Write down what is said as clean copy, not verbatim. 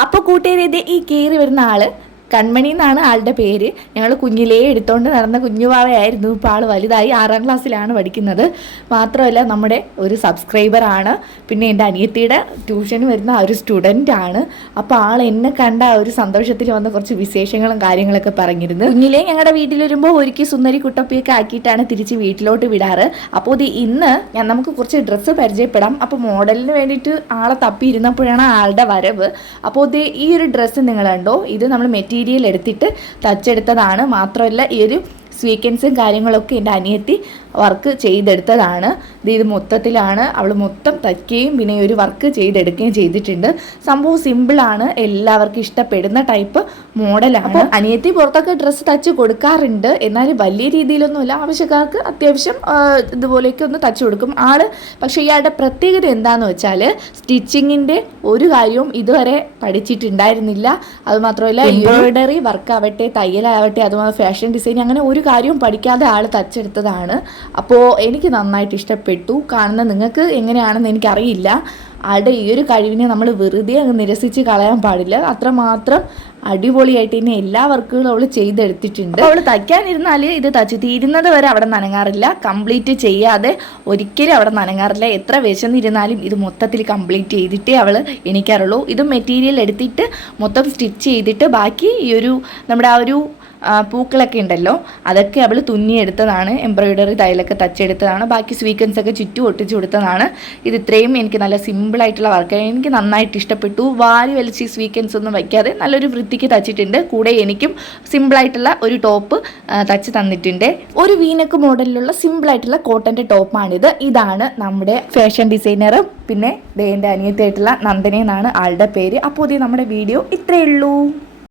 അപ്പോൾ കൂട്ടുകാരെ, ഇത് ഈ കയറി വരുന്ന ആള് കൺമണി എന്നാണ് ആളുടെ പേര്. ഞങ്ങൾ കുഞ്ഞിലേ എടുത്തുകൊണ്ട് നടന്ന കുഞ്ഞുവാവയായിരുന്നു. ഇപ്പോൾ ആൾ വലുതായി 6ാം ക്ലാസ്സിലാണ് പഠിക്കുന്നത്. മാത്രമല്ല നമ്മുടെ ഒരു സബ്സ്ക്രൈബറാണ്. പിന്നെ എൻ്റെ അനിയത്തിയുടെ ട്യൂഷന് വരുന്ന ഒരു സ്റ്റുഡൻ്റാണ്. അപ്പോൾ ആൾ എന്നെ കണ്ട ഒരു സന്തോഷത്തിൽ വന്ന കുറച്ച് വിശേഷങ്ങളും കാര്യങ്ങളൊക്കെ പറഞ്ഞിരുന്നു. കുഞ്ഞിലേ ഞങ്ങളുടെ വീട്ടിൽ വരുമ്പോൾ ഒരിക്കൽ സുന്ദരി കുട്ടപ്പിയൊക്കെ ആക്കിയിട്ടാണ് തിരിച്ച് വീട്ടിലോട്ട് വിടാറ്. അപ്പോൾ ഇത് ഇന്ന് നമുക്ക് കുറച്ച് ഡ്രസ്സ് പരിചയപ്പെടാം. അപ്പോൾ മോഡലിന് വേണ്ടിയിട്ട് ആളെ തപ്പിയിരുന്നപ്പോഴാണ് ആളുടെ വരവ്. അപ്പോൾ ഇത് ഈ ഒരു ഡ്രസ്സ് നിങ്ങൾ കണ്ടോ, ഇത് നമ്മൾ മെറ്റീരിയൽ എടുത്തിട്ട് തച്ചെടുത്തതാണ്. മാത്രമല്ല ഈ ഒരു സ്വീക്കൻസും കാര്യങ്ങളൊക്കെ എൻ്റെ അനിയത്തി വർക്ക് ചെയ്തെടുത്തതാണ്. ഇത് മൊത്തത്തിലാണ് അവൾ മൊത്തം തയ്ക്കുകയും പിന്നെ ഒരു വർക്ക് ചെയ്തെടുക്കുകയും ചെയ്തിട്ടുണ്ട്. സംഭവം സിമ്പിളാണ്, എല്ലാവർക്കും ഇഷ്ടപ്പെടുന്ന ടൈപ്പ് മോഡലാണ്. അപ്പോൾ അനിയത്തി പുറത്തൊക്കെ ഡ്രസ്സ് തച്ച് കൊടുക്കാറുണ്ട്, എന്നാലും വലിയ രീതിയിലൊന്നുമില്ല. ആവശ്യക്കാർക്ക് അത്യാവശ്യം ഇതുപോലെയൊക്കെ ഒന്ന് തച്ച് കൊടുക്കും ആള്. പക്ഷേ ഇയാളുടെ പ്രത്യേകത എന്താണെന്ന് വെച്ചാൽ സ്റ്റിച്ചിങ്ങിൻ്റെ ഒരു കാര്യവും ഇതുവരെ പഠിച്ചിട്ടുണ്ടായിരുന്നില്ല. അതുമാത്രമല്ല എംബ്രോയിഡറി വർക്കാവട്ടെ, തയ്യലാവട്ടെ, അതുപോലെ ഫാഷൻ ഡിസൈൻ, അങ്ങനെ ഒരു കാര്യവും പഠിക്കാതെ ആൾ തച്ചെടുത്തതാണ്. അപ്പോൾ എനിക്ക് നന്നായിട്ട് ഇഷ്ടപ്പെട്ടു. കാണുന്ന നിങ്ങൾക്ക് എങ്ങനെയാണെന്ന് എനിക്കറിയില്ല. ആളുടെ ഈ ഒരു കഴിവിനെ നമ്മൾ വെറുതെ അങ്ങ് നിരസിച്ച് കളയാൻ പാടില്ല. അത്രമാത്രം അടിപൊളിയായിട്ട് തന്നെ എല്ലാ വർക്കുകളും അവൾ ചെയ്തെടുത്തിട്ടുണ്ട്. അവൾ തയ്ക്കാനിരുന്നാൽ ഇത് തച്ച് തീരുന്നത് വരെ അവിടെ നനങ്ങാറില്ല. കംപ്ലീറ്റ് ചെയ്യാതെ ഒരിക്കലും അവിടെ നനങ്ങാറില്ല. എത്ര വിശന്നിരുന്നാലും ഇത് മൊത്തത്തിൽ കംപ്ലീറ്റ് ചെയ്തിട്ടേ അവൾ എണീക്കാറുള്ളൂ. ഇത് മെറ്റീരിയൽ എടുത്തിട്ട് മൊത്തം സ്റ്റിച്ച് ചെയ്തിട്ട് ബാക്കി ഈ ഒരു നമ്മുടെ ആ ഒരു പൂക്കളൊക്കെ ഉണ്ടല്ലോ അതൊക്കെ അവൾ തുന്നിയെടുത്തതാണ്. എംബ്രോയിഡറി തയ്യലൊക്കെ തച്ചെടുത്തതാണ്. ബാക്കി സ്വീക്കൻസ് ഒക്കെ ചുറ്റും ഒട്ടിച്ചു കൊടുത്തതാണ്. ഇത് ഇത്രയും എനിക്ക് നല്ല സിമ്പിളായിട്ടുള്ള വർക്കാണ്. എനിക്ക് നന്നായിട്ട് ഇഷ്ടപ്പെട്ടു. വാരി വലിച്ച് സ്വീക്കൻസ് ഒന്നും വയ്ക്കാതെ നല്ലൊരു വൃത്തിക്ക് തച്ചിട്ടുണ്ട്. കൂടെ എനിക്കും സിമ്പിളായിട്ടുള്ള ഒരു ടോപ്പ് തച്ച് തന്നിട്ടുണ്ട്. ഒരു വീനക്ക് മോഡലിലുള്ള സിമ്പിളായിട്ടുള്ള കോട്ടൻ്റെ ടോപ്പാണിത്. ഇതാണ് നമ്മുടെ ഫാഷൻ ഡിസൈനറും പിന്നെ എൻ്റെ അനിയത്തിയായിട്ടുള്ള നന്ദന എന്നാണ് ആളുടെ പേര്. അപ്പോൾ ഇത് നമ്മുടെ വീഡിയോ ഇത്രയേ ഉള്ളൂ.